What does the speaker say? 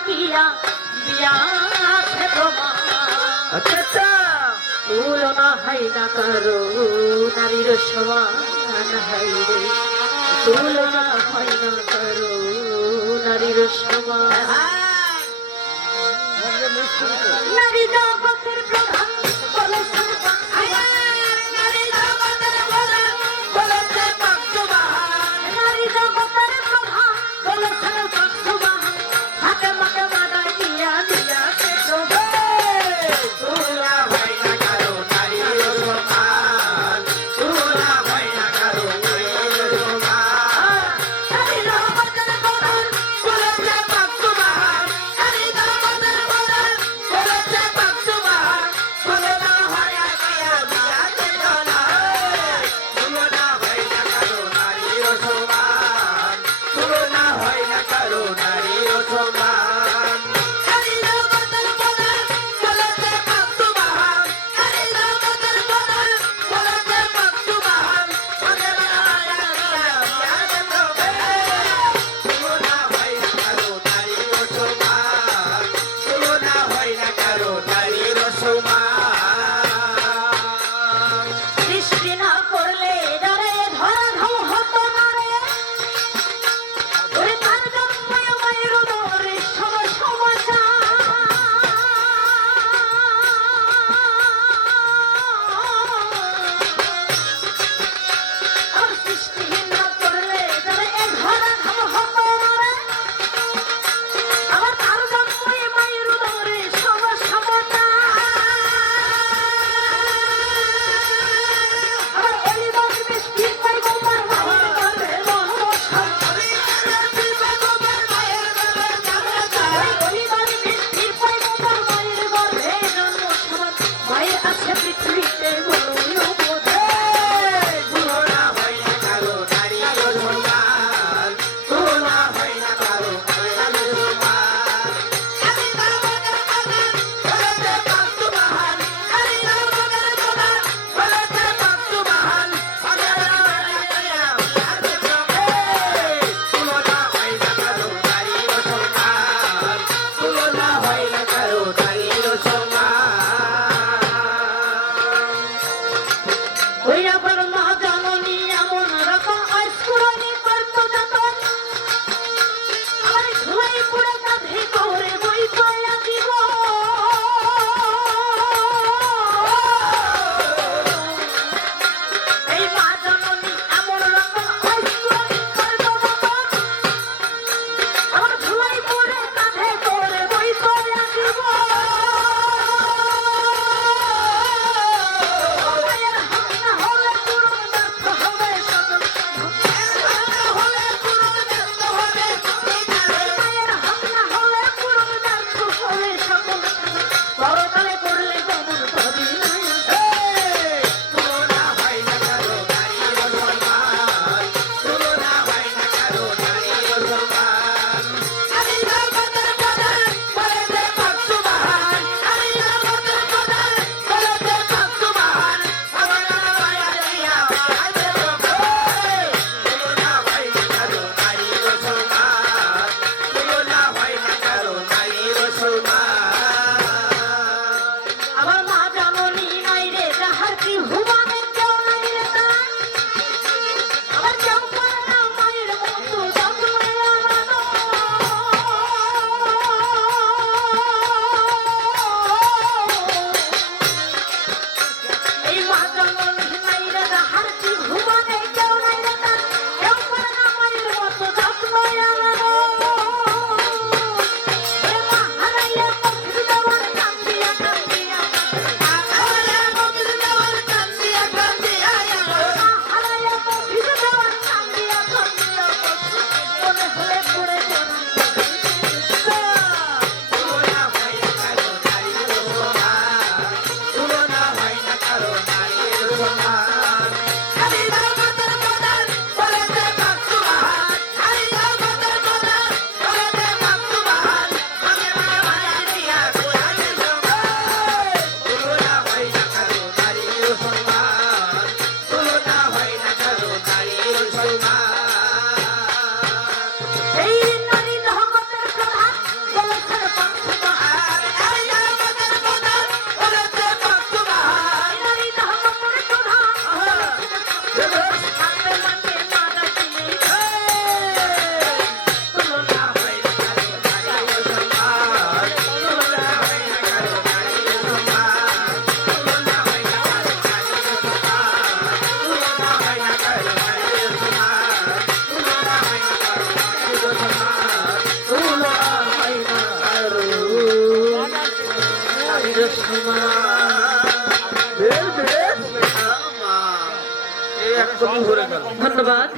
ডাকিয়া বিয়া আচ্ছা আচ্ছা। ভুল না হাই না কারও নারীর সমান নারীর সমান। হ্যাঁ। নারী জগতের প্রধান ধন্যবাদ।